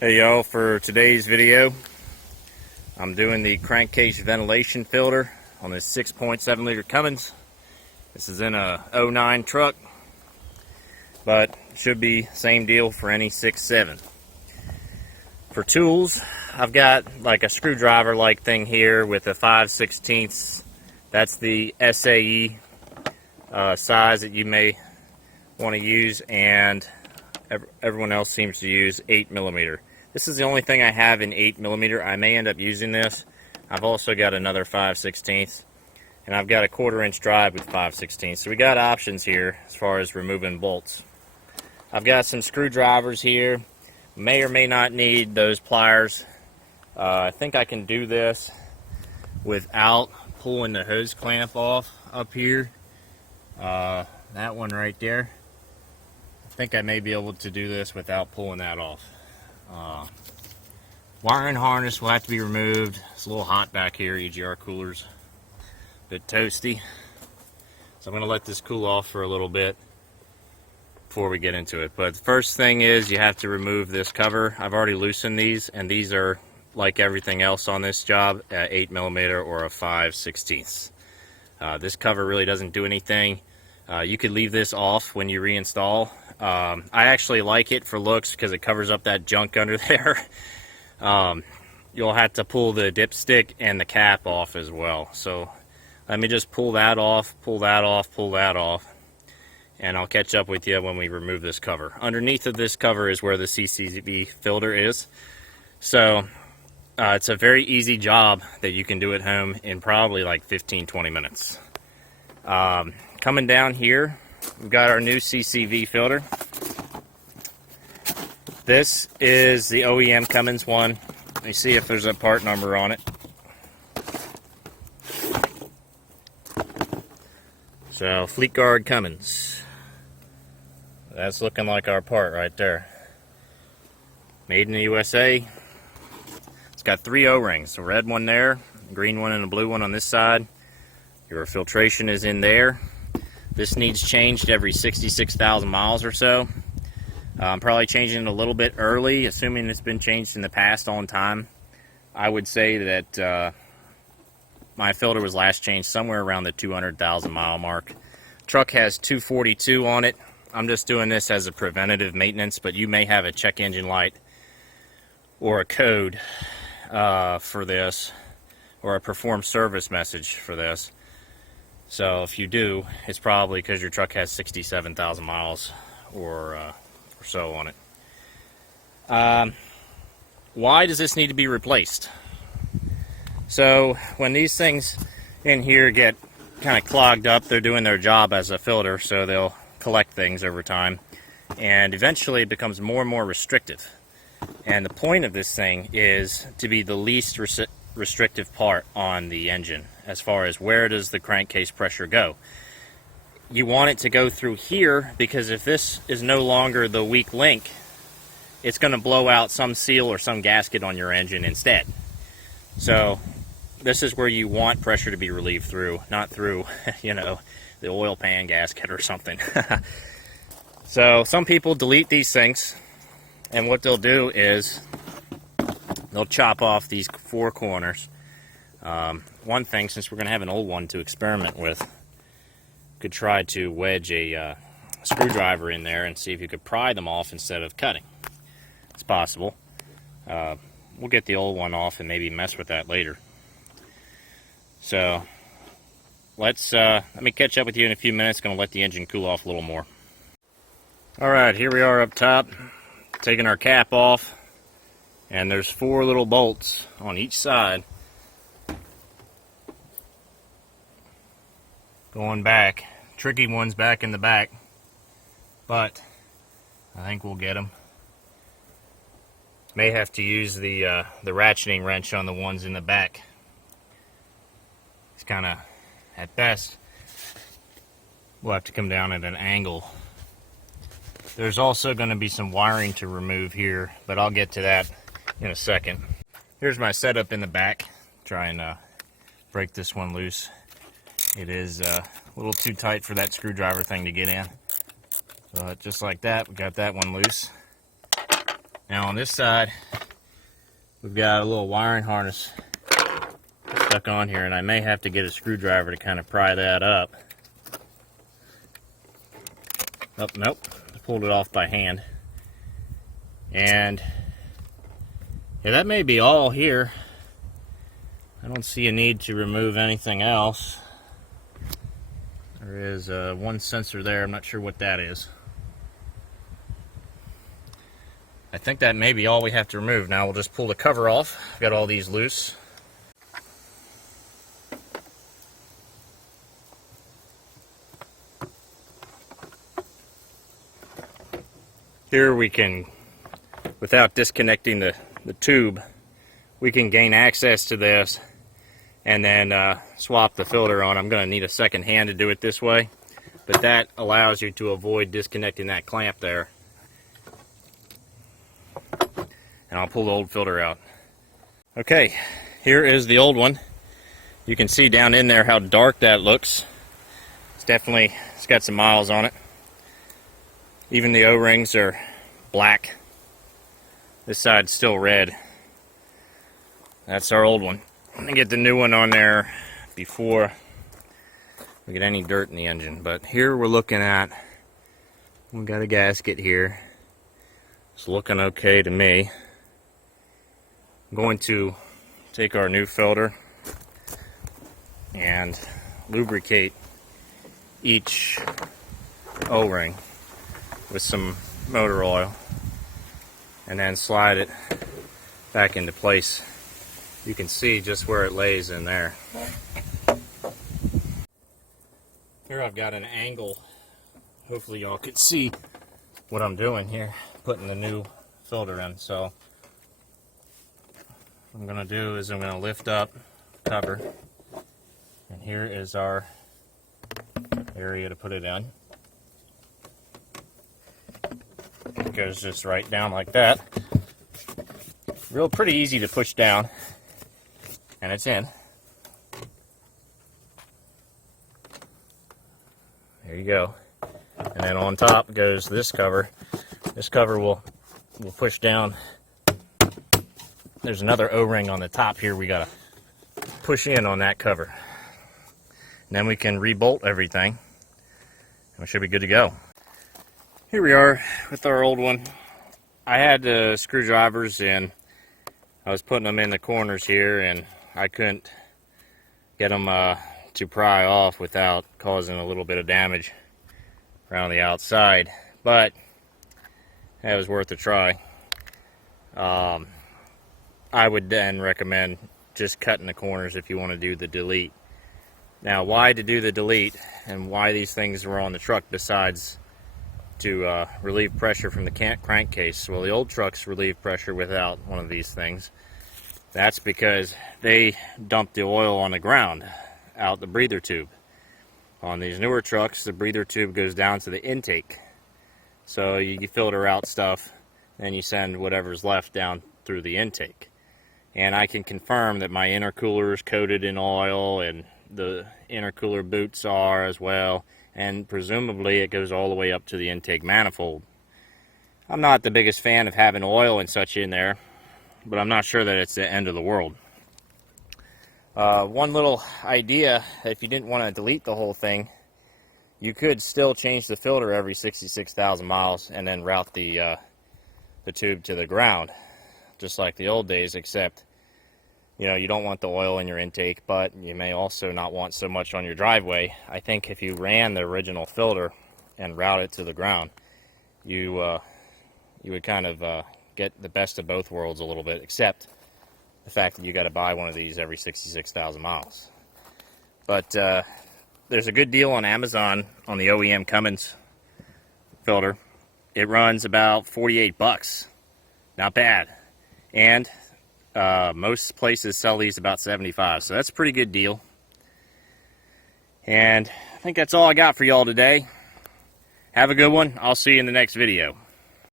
Hey y'all, for today's video I'm doing the Crankcase Ventilation Filter on this 6.7 liter Cummins. This is in a 09 truck, but should be same deal for any 6.7. For tools, I've got like a screwdriver like thing here with a 5/16. That's the SAE size that you may want to use, and everyone else seems to use 8mm. This is the only thing I have in 8mm. I may end up using this. I've also got another 5/16, and I've got a 1/4-inch drive with 5/16. So we got options here as far as removing bolts. I've got some screwdrivers here. May or may not need those pliers. I think I can do this without pulling the hose clamp off up here. That one right there. I think I may be able to do this without pulling that off. Wiring harness will have to be removed. It's a little hot back here. EGR cooler's a bit toasty. So I'm going to let this cool off for a little bit before we get into it. But the first thing is you have to remove this cover. I've already loosened these, and these are like everything else on this job, 8mm or a 5/16. This cover really doesn't do anything. You could leave this off when you reinstall. I actually like it for looks because it covers up that junk under there. You'll have to pull the dipstick and the cap off as well. So let me just pull that off, pull that off, pull that off, and I'll catch up with you when we remove this cover. Underneath of this cover is where the CCV filter is. So it's a very easy job that you can do at home in probably like 15-20 minutes. Coming down here, we've got our new CCV filter. This is the OEM Cummins one. Let me see if there's a part number on it. So, Fleet Guard Cummins. That's looking like our part right there. Made in the USA. It's got 3 O-rings. A red one there, a green one and a blue one on this side. Your filtration is in there. This needs changed every 66,000 miles or so. I'm probably changing it a little bit early, assuming it's been changed in the past on time. I would say that my filter was last changed somewhere around the 200,000 mile mark. Truck has 242 on it. I'm just doing this as a preventative maintenance, but you may have a check engine light or a code for this, or a perform service message for this. So if you do, it's probably because your truck has 67,000 miles or so on it. Why does this need to be replaced? So when these things in here get kind of clogged up, they're doing their job as a filter, so they'll collect things over time, and eventually it becomes more and more restrictive. And the point of this thing is to be the least restrictive part on the engine as far as where does the crankcase pressure go. You want it to go through here, because if this is no longer the weak link, it's going to blow out some seal or some gasket on your engine instead. So this is where you want pressure to be relieved through, not through, you know, the oil pan gasket or something. So some people delete these things, and what they'll do is they'll chop off these 4 corners. One thing, since we're going to have an old one to experiment with, could try to wedge a screwdriver in there and see if you could pry them off instead of cutting. It's possible. We'll get the old one off and maybe mess with that later. So let me catch up with you in a few minutes. Going to let the engine cool off a little more. Alright, here we are up top, taking our cap off, and there's 4 little bolts on each side going back. Tricky ones back in the back, but I think we'll get them. May have to use the ratcheting wrench on the ones in the back. It's kind of, at best, we'll have to come down at an angle. There's also going to be some wiring to remove here, but I'll get to that in a second. Here's my setup in the back. Try and break this one loose. It is a little too tight for that screwdriver thing to get in. So just like that, we got that one loose. Now on this side, we've got a little wiring harness stuck on here, and I may have to get a screwdriver to kind of pry that up. Oh, nope, I pulled it off by hand. And yeah, that may be all here. I don't see a need to remove anything else. There is one sensor there, I'm not sure what that is. I think that may be all we have to remove. Now we'll just pull the cover off. I've got all these loose. Here we can, without disconnecting the tube, we can gain access to this and then swap the filter on. I'm going to need a second hand to do it this way, but that allows you to avoid disconnecting that clamp there. And I'll pull the old filter out. Okay, here is the old one. You can see down in there how dark that looks. It's got some miles on it. Even the O-rings are black. This side's still red. That's our old one. I'm gonna get the new one on there before we get any dirt in the engine. But here we're looking at, we got a gasket here. It's looking okay to me. I'm going to take our new filter and lubricate each O-ring with some motor oil and then slide it back into place. You can see just where it lays in there. Here I've got an angle. Hopefully y'all can see what I'm doing here, putting the new filter in. So what I'm going to do is I'm going to lift up the cover, and here is our area to put it in. It goes just right down like that. Pretty easy to push down, and it's in. There you go. And then on top goes this cover. This cover will push down. There's another O-ring on the top here we gotta push in on that cover. And then we can re-bolt everything, and we should be good to go. Here we are with our old one. I had the screwdrivers in. I was putting them in the corners here, and I couldn't get them to pry off without causing a little bit of damage around the outside, but it was worth a try. I would then recommend just cutting the corners if you want to do the delete. Now, why to do the delete and why these things were on the truck besides to relieve pressure from the crankcase? Well, the old trucks relieve pressure without one of these things. That's because they dump the oil on the ground out the breather tube. On these newer trucks, the breather tube goes down to the intake. So you filter out stuff, and you send whatever's left down through the intake. And I can confirm that my intercooler is coated in oil, and the intercooler boots are as well, and presumably it goes all the way up to the intake manifold. I'm not the biggest fan of having oil and such in there, but I'm not sure that it's the end of the world. One little idea, if you didn't want to delete the whole thing, you could still change the filter every 66,000 miles and then route the tube to the ground, just like the old days, except you don't want the oil in your intake, but you may also not want so much on your driveway. I think if you ran the original filter and route it to the ground, you would kind of get the best of both worlds a little bit, except the fact that you got to buy one of these every 66,000 miles. But there's a good deal on Amazon on the OEM Cummins filter. It runs about 48 bucks. Not bad. And most places sell these about 75, so that's a pretty good deal. And I think that's all I got for y'all today. Have a good one. I'll see you in the next video.